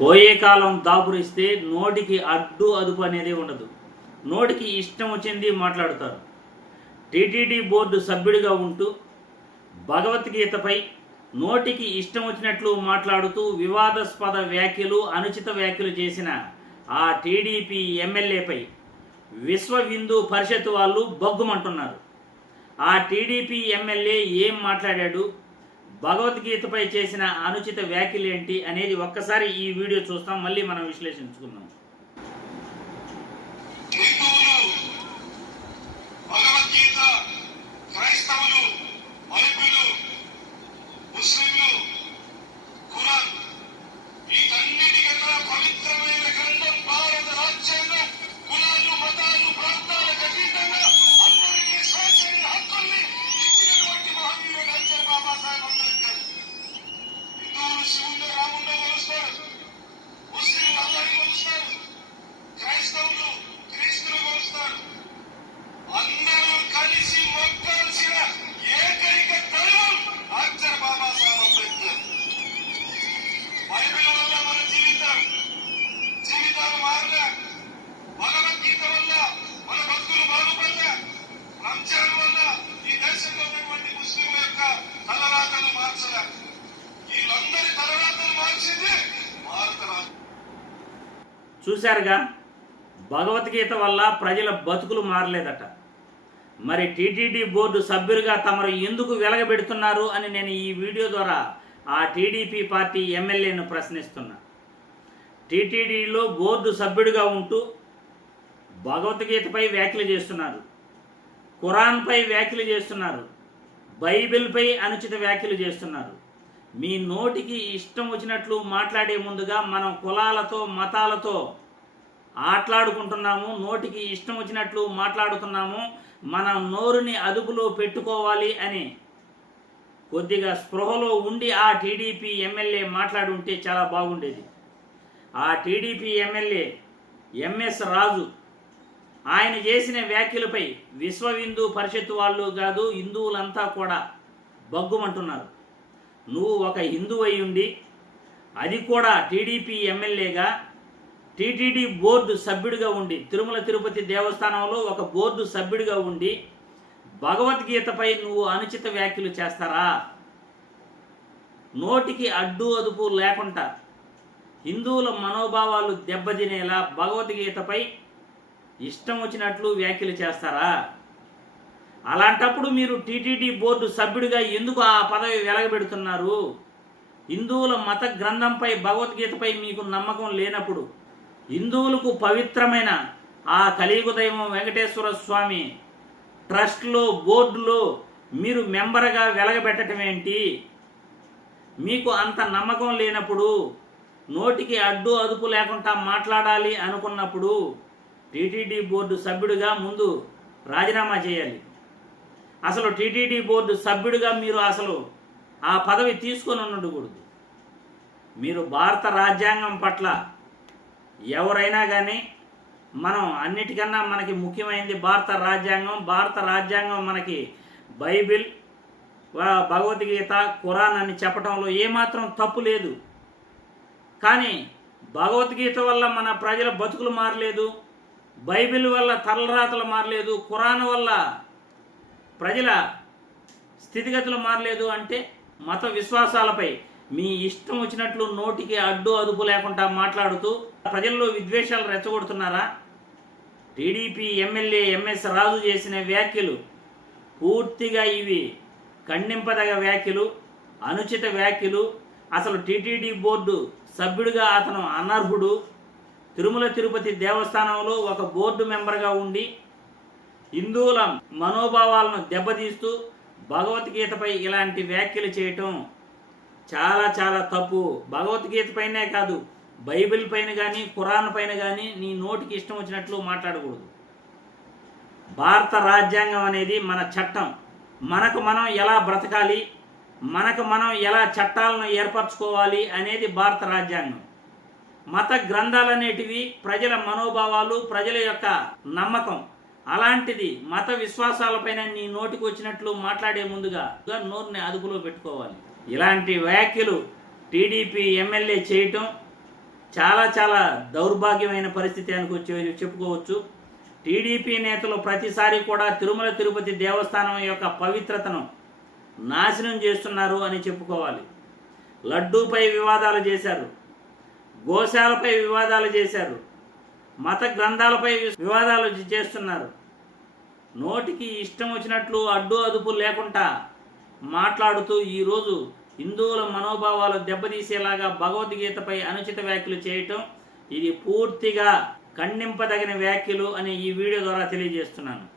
పోయే కాలం దాపురిస్తే నోటికి అడ్డు అదుపు అనేది ఉండదు. నోటికి ఇష్టం వచ్చింది మాట్లాడుతారు. టీటీడీ బోర్డు సభ్యుడిగా ఉంటూ భగవద్గీతపై నోటికి ఇష్టం వచ్చినట్లు మాట్లాడుతూ వివాదాస్పద వ్యాఖ్యలు అనుచిత వ్యాఖ్యలు చేసిన ఆ టీడీపీ ఎమ్మెల్యేపై విశ్వ హిందూ పరిషత్ వాళ్ళు బగ్గుమంటున్నారు. ఆ టీడీపీ ఎమ్మెల్యే ఏం మాట్లాడాడు? భగవద్గీతపై చేసిన అనుచిత వ్యాఖ్యలు ఏంటి అనేది ఒక్కసారి ఈ వీడియో చూస్తాం మళ్ళీ మనం విశ్లేషించుకుందాం. భగవద్గీత క్రైస్తవులు మలుపులు చూశారుగా భగవద్గీత వల్ల ప్రజల బతుకులు మారలేదట. మరి టీటీడీ బోర్డు సభ్యులుగా తమరు ఎందుకు వెలగబెడుతున్నారు అని నేను ఈ వీడియో ద్వారా ఆ టీడీపీ పార్టీ ఎమ్మెల్యేను ప్రశ్నిస్తున్నా. టీటీడీలో బోర్డు సభ్యుడిగా ఉంటూ భగవద్గీతపై వ్యాఖ్యలు చేస్తున్నారు. ఖురాన్పై వ్యాఖ్యలు చేస్తున్నారు. బైబిల్పై అనుచిత వ్యాఖ్యలు చేస్తున్నారు. మీ నోటికి ఇష్టం వచ్చినట్లు మాట్లాడే ముందుగా మనం కులాలతో మతాలతో ఆటలాడుకుంటున్నాము నోటికి ఇష్టం వచ్చినట్లు మాట్లాడుతున్నాము మనం నోరుని అదుపులో పెట్టుకోవాలి అని కొద్దిగా స్పృహలో ఉండి ఆ టీడీపీ ఎమ్మెల్యే మాట్లాడుంటే చాలా బాగుండేది. ఆ టీడీపీ ఎమ్మెల్యే ఎంఎస్ రాజు ఆయన చేసిన వ్యాఖ్యలపై విశ్వ హిందూ పరిషత్ వాళ్ళు కాదు హిందువులంతా కూడా బగ్గుమంటున్నారు. నువ్వు ఒక హిందూ అయి ఉండి అది కూడా టీడీపీ ఎమ్మెల్యేగా టీటీడీ బోర్డు సభ్యుడిగా ఉండి తిరుమల తిరుపతి దేవస్థానంలో ఒక బోర్డు సభ్యుడిగా ఉండి భగవద్గీతపై నువ్వు అనుచిత వ్యాఖ్యలు చేస్తారా? నోటికి అడ్డు అదుపు లేకుండా హిందువుల మనోభావాలు దెబ్బతినేలా భగవద్గీతపై ఇష్టం వచ్చినట్లు వ్యాఖ్యలు చేస్తారా? అలాంటప్పుడు మీరు టీటీడీ బోర్డు సభ్యుడిగా ఎందుకు ఆ పదవి వెలగబెడుతున్నారు? హిందువుల మత గ్రంథంపై భగవద్గీతపై మీకు నమ్మకం లేనప్పుడు హిందువులకు పవిత్రమైన ఆ కలియుగ దైవం వెంకటేశ్వర స్వామి ట్రస్ట్లో బోర్డులో మీరు మెంబర్గా వెలగబెట్టడం ఏంటి? మీకు అంత నమ్మకం లేనప్పుడు నోటికి అడ్డు అదుపు లేకుండా మాట్లాడాలి అనుకున్నప్పుడు టీటీడీ బోర్డు సభ్యుడిగా ముందు రాజీనామా చేయాలి. అసలు టీటీడీ బోర్డు సభ్యుడిగా మీరు అసలు ఆ పదవి తీసుకొని ఉండకూడదు. మీరు భారత రాజ్యాంగం పట్ల ఎవరైనా కానీ మనం అన్నిటికన్నా మనకి ముఖ్యమైనది భారత రాజ్యాంగం. భారత రాజ్యాంగం మనకి బైబిల్ భగవద్గీత ఖురాన్ అని చెప్పడంలో ఏమాత్రం తప్పు లేదు. కానీ భగవద్గీత వల్ల మన ప్రజల బతుకులు మారలేదు బైబిల్ వల్ల తలరాతలు మారలేదు ఖురాన్ వల్ల ప్రజల స్థితిగతులు మారలేదు అంటే మత విశ్వాసాలపై మీ ఇష్టం వచ్చినట్లు నోటికి అడ్డు అదుపు లేకుండా మాట్లాడుతూ ప్రజల్లో విద్వేషాలు రెచ్చగొడుతున్నారా? TDP MLA M S Raju చేసిన వ్యాఖ్యలు పూర్తిగా ఇవి ఖండింపదగ వ్యాఖ్యలు అనుచిత వ్యాఖ్యలు అసలు టీటీడీ బోర్డు సభ్యుడిగా అతను అనర్హుడు. తిరుమల తిరుపతి దేవస్థానంలో ఒక బోర్డు మెంబర్గా ఉండి హిందువుల మనోభావాలను దెబ్బతీస్తూ భగవద్గీతపై ఇలాంటి వ్యాఖ్యలు చేయటం చాలా చాలా తప్పు. భగవద్గీత పైనే కాదు బైబిల్ పైన కానీ ఖురాన్ పైన కానీ నీ నోటికి ఇష్టం వచ్చినట్లు మాట్లాడకూడదు. భారత రాజ్యాంగం అనేది మన చట్టం. మనకు మనం ఎలా బ్రతకాలి? మనకు మనం ఎలా చట్టాలను ఏర్పరచుకోవాలి అనేది భారత రాజ్యాంగం. మత గ్రంథాలనేటివి ప్రజల మనోభావాలు ప్రజల యొక్క నమ్మకం. అలాంటిది మత విశ్వాసాలపైన నీ నోటికి వచ్చినట్లు మాట్లాడే ముందుగా నోరుని అదుపులో పెట్టుకోవాలి. ఇలాంటి వ్యాఖ్యలు టీడీపీ ఎమ్మెల్యే చేయటం చాలా చాలా దౌర్భాగ్యమైన పరిస్థితి అనుకో చెప్పుకోవచ్చు. టీడీపీ నేతలు ప్రతిసారి కూడా తిరుమల తిరుపతి దేవస్థానం యొక్క పవిత్రతను నాశనం చేస్తున్నారు అని చెప్పుకోవాలి. లడ్డూపై వివాదాలు చేశారు. గోశాలపై వివాదాలు చేశారు. మత గ్రంథాలపై వివాదాలు చేస్తున్నారు. నోటికి ఇష్టం వచ్చినట్లు అడ్డు అదుపు లేకుండా మాట్లాడుతూ ఈరోజు హిందువుల మనోభావాలు దెబ్బతీసేలాగా భగవద్గీతపై అనుచిత వ్యాఖ్యలు చేయటం ఇది పూర్తిగా ఖండింపదగిన వ్యాఖ్యలు అని ఈ వీడియో ద్వారా తెలియజేస్తున్నాను.